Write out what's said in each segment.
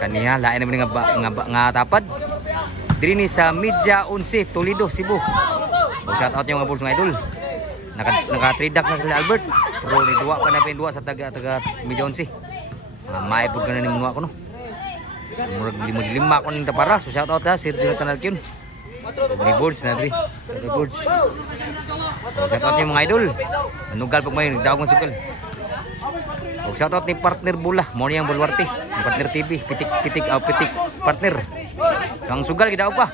Kaniya lain naman nga tapad. Diri ni sa Media 11 Toledo, Cebu. O shout out yung mga bulls mga idol. Naka-trade na sa Albert. Pero ni duwa pa na pinduwa sa taga Media 11. May pud kanan ni munuwa ko no. Murag lima ko ning tapara. So shout out ha Sir Jonathan Alcyon. Ni boards na diri. Ni boards. Shout out yung mga idol. Manugal pag may daog ng sukal. O shout out ni partner Bula, mo niyang Bulwarte, partner TV, pitik partner. Kang sugal gidaog pa.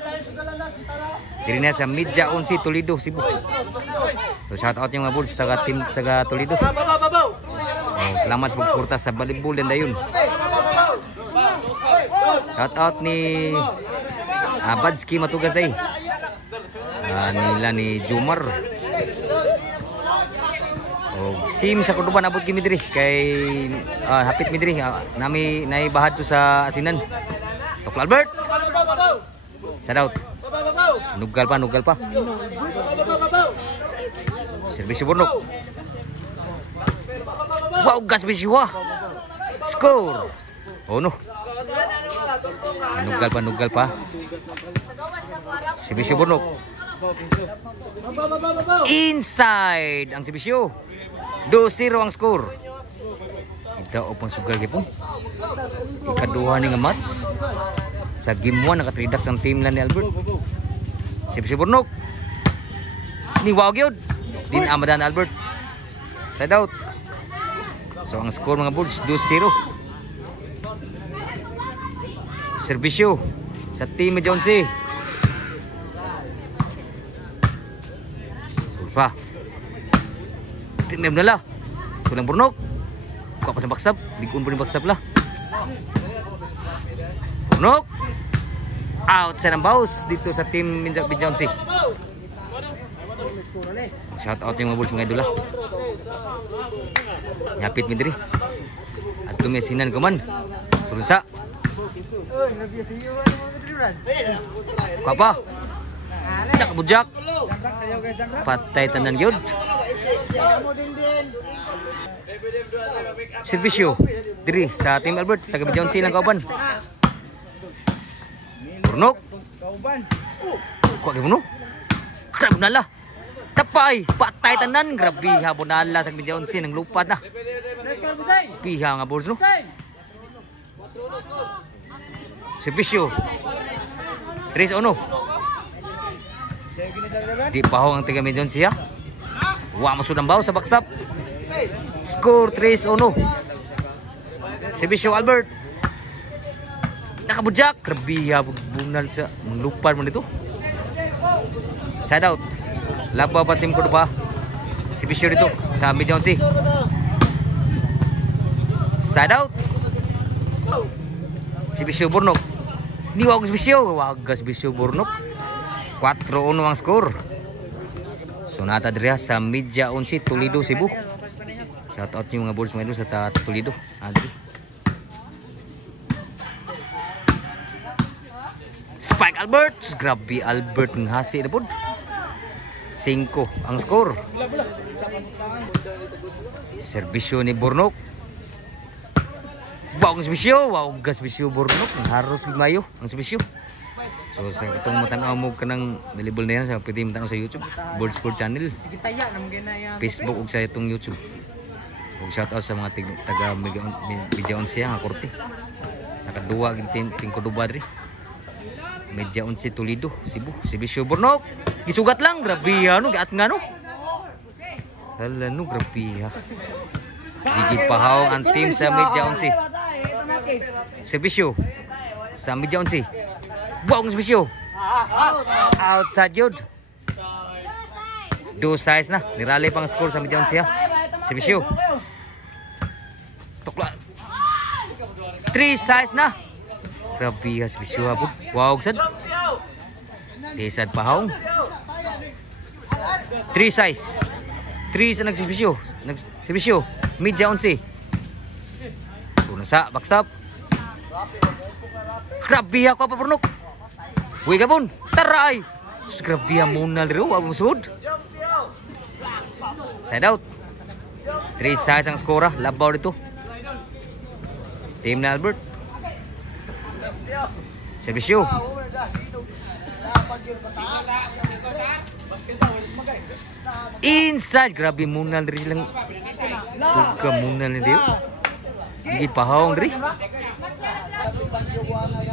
Diri na sa Media 11 Toledo, Cebu. So shout out yung mga bulls taga team taga Toledo. Salamat sa pagsuporta sa volleyball dan dayon. Shout out ni Badski matugas day. Nila ni Jumar. Team sa Cordoba abot kimi diri kay hapit mi diri nami naibahad to sa asinan. Tokla Albert. Shout out. Nugal pa. Serbisyo Burnok. Wow, gas biswa. Score. Oh no. Nugal pa. Serbisyo Burnok. Inside ang Sibisyo. 2-0 ang score. Ito pang sugal gyapon. Ikaduha ni nga match. Sa game 1 naka-3 ang team lang ni Albert. Sibisyo Burnok. Ni wow gyud. Din Amadan Albert. Side out. So ang score mga bulls 2-0. Serbisyo sa team Media 11. Sulfa. Timem na la. Kulang Burnok. Kuha pa sa backstab. Bigun po ni backstab la. Burnok. Outside ang bounce dito sa team Media 11. Shout out yung mga bulls mga idol la. Nyapit mi diri. At tumesinan ko man. Surunsa. Kuha pa. Tak bujak. Patay tanan yun. Serbisyo diri sa team Albert taga Media 11 lang kauban. Burnok. Kuha gyud mo. Grab na la. Tapay, patay tanan, grabe habon ala sa Media 11 nang lupad na. Piha nga balls no. Serbisyo. 3-1. Di pahong ang taga Media 11 siya. Wa masud ang baw sa backstop. Score 3-1. Serbisyo Albert. Nakabujak, grabe bunal sa lupad man dito. Side out. Labaw pa team Cordoba. Serbisyo dito sa Media 11. Side out. Serbisyo Burnok. Ni wag Serbisyo Burnok. 4-1 ang score. So nata diri sa Media 11 Toledo, Cebu. Shout out yung mga bulls mga idol sa Toledo. Adri. Spike Albert. Grabe Albert ng hasi na pod. 5 ang score. Serbisyo ni Burnok. Wow, ang serbisyo. Wow, serbisyo Burnok. Haros gimayo ang serbisyo. So sa itong matanaw mo kanang available na yan sa pwede matanaw sa YouTube, Board Sport Channel, Facebook ug sa itong YouTube. Ug shout out sa mga taga Media 11 nga korte. Nakaduwa gid ting Cordoba diri. Media 11 Toledo, Cebu. Serbisyo Burnok. Gisugat lang, grabe ano, giat nga no. Hala no, grabe ha. Gigi pahaw ang team sa Media 11. Serbisyo sa Media 11. Buang serbisyo. Outside yun. 2 size na. Nirali pang score sa Media 11 ha. Serbisyo. Tukla. 3 size na. Grabe ha serbisyo ha. Wow sad. Desad pahaw. 3 size. 3 sa nagserbisyo. Nagserbisyo. Media 11. Tunasa backstop. Grabe ha ko pa Burnok. Uy kapon, taray. Grabe mo na liro, wag musud. Side out. 3 size ang skora, labaw dito. Team na Albert. Servisyo. Inside. Grabe munal diri silang. Suka munal ni Dio. Hindi pahawang diri.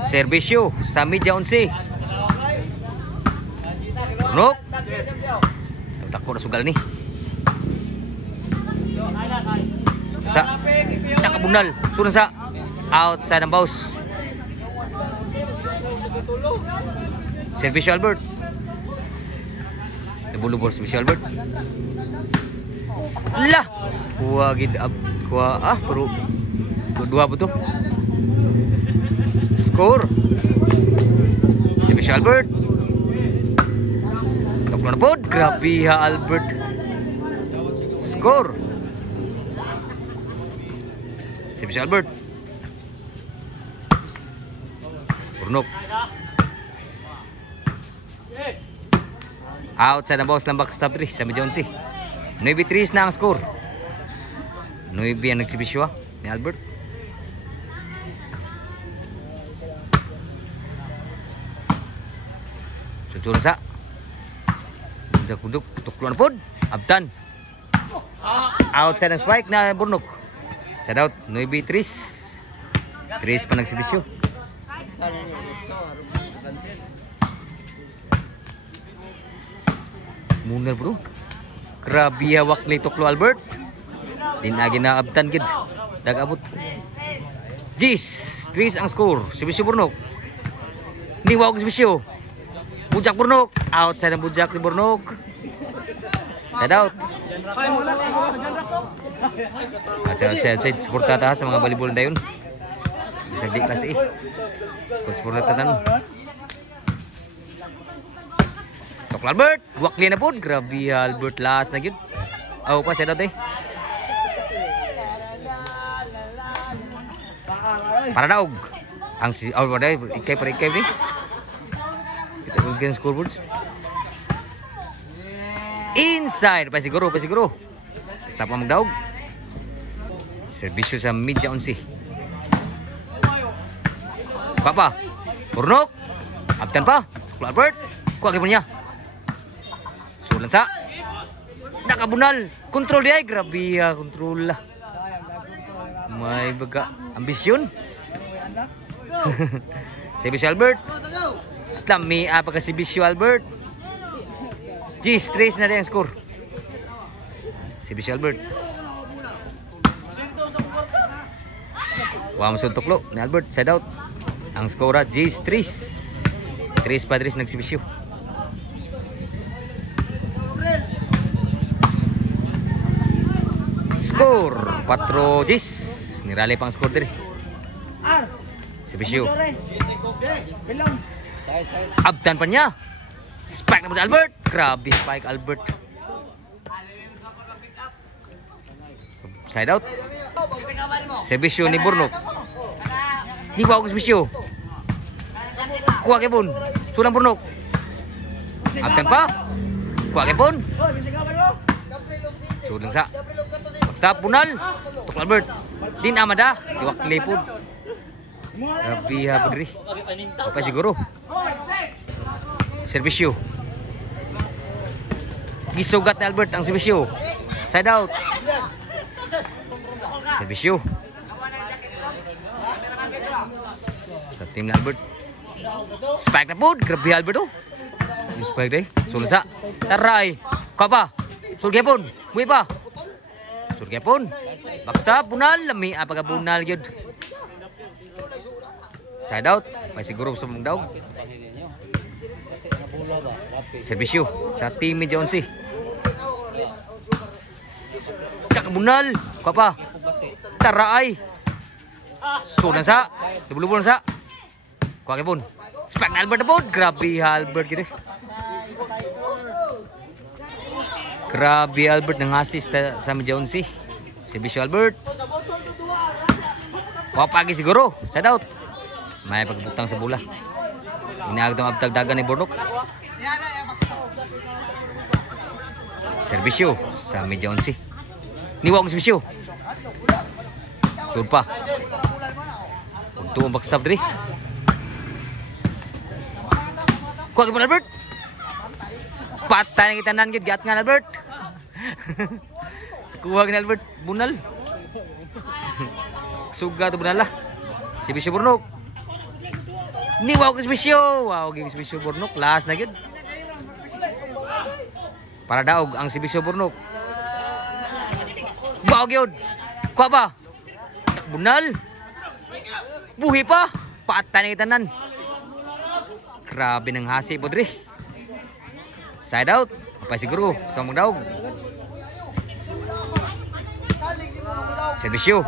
Servisyo sa media 11. Nok. Tako na sugal ni. Sa nakabunal. Sunod sa outside ng boss. Servisyo Albert. Nabulubor Servisyo Albert. Lah. Kuha gid kuha pero dua po to. Score. Servisyo Albert. Taklo na po. Grabe ha Albert. Score. Servisyo Albert. Burnok. Outside ang boss ng backstop 3 sa medyo 11. 9-3 na ang score. 9 ang nagsibisyo ni Albert. Sutsura sa kuduk tukluan pod. Abtan. Outside ang spike na Burnok. Sa out 9-3. 3 pa nagsibisyo. Munal bro. Grabe hawak ni Tuklo Albert. Dinagi na abtan gid. Dagabot. Jis, 3 ang score. Servisyo Burnok. Niwag servisyo. Bujak Burnok. Outside ang bujak ni Burnok. Side out. Outside. Suporta ta sa mga volleyball dayon. Bisa di kelas E. Suporta ta. Tuklo Albert, wakli na po. Grabe Albert last na yun. Aw pa siya dati. Para daog. Ang si Albert ay ikay para ikay ni. Kita mungkin scoreboards. Inside pa siguro. Stop pa magdaog. Servisyo sa media 11. Papa. Burnok. Abtan pa. Tuklo Albert. Kuha mo niya. Sulan sa nakabunal. Kontrol ay grabe kontrol lah. May baga ambisyon. Servisyo Albert. Slami apa ka Servisyo Albert. G-stress na rin ang score. Servisyo Albert. Wam suntuklo ni Albert side out. Ang score G-stress. 3 padres nagservisyo. Score 4 Jis. Nirali pang score diri. Servisyo. Abtan pa niya. Spike na Albert. Grabe spike Albert. Side out. Servisyo ni Burnok. Ni bawa servisyo. Kuha kay Bun. Sulang Burnok. Abtan pa. Kuha kay Bun. Sulang sa. Stop bunal. Tuklo Albert. Din amada. Tiwak lipod. Grabe ha podri. Pa siguro. Servisyo. Gisugat ni Albert ang servisyo. Side out. Servisyo. Sa team ni Albert. Spike na po. Grabe Albert oh. Spike day. Sulsa. Taray. Kapa. Sulgepon. Muwi pa. Sulgepon. Backstop. Bunal. Lami. Apagka bunal yun. Side out. May siguro sa mong daog. Servisyo. Sa team medyo 11. Kakabunal. Kapa. Taray. Sunan sa. Dubulubon sa. Kuha kay Bon. Spike na Albert na po. Grabe Albert gini. Grabe Albert nang assist sa medyo 11. Servisyo Albert. Wapagi siguro. Side out. May pagbutang sa bola. Inaagtong abtagdagan ni Burnok. Servisyo sa medyo 11. Niwag ang servisyo. Sud pa. Unto ang backstop diri. Kuha gid Albert. Patay na kita nan gid giat nga Albert. Kuha gid Albert bunal. Suga to bunal lah. Si Bisyo Burnok. Ni wow kis Bisyo. Wow kis Bisyo Burnok last na gid. Para daog ang si Bisyo Burnok. Wow gyud. Kuha ba? Bunal. Buhi pa. Patay na kita nan. Grabe ng hasi po diri. Side out. Apa siguro sa magdaog. Servisyo.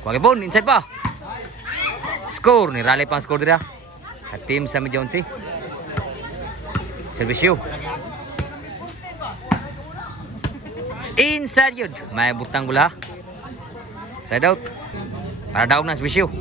Kuwagibon, inside pa. Score, ni rally pang score dira. Sa team sa Media 11. Servisyo. Inside yun. May butang gula. Side out. Para daog na servisyo.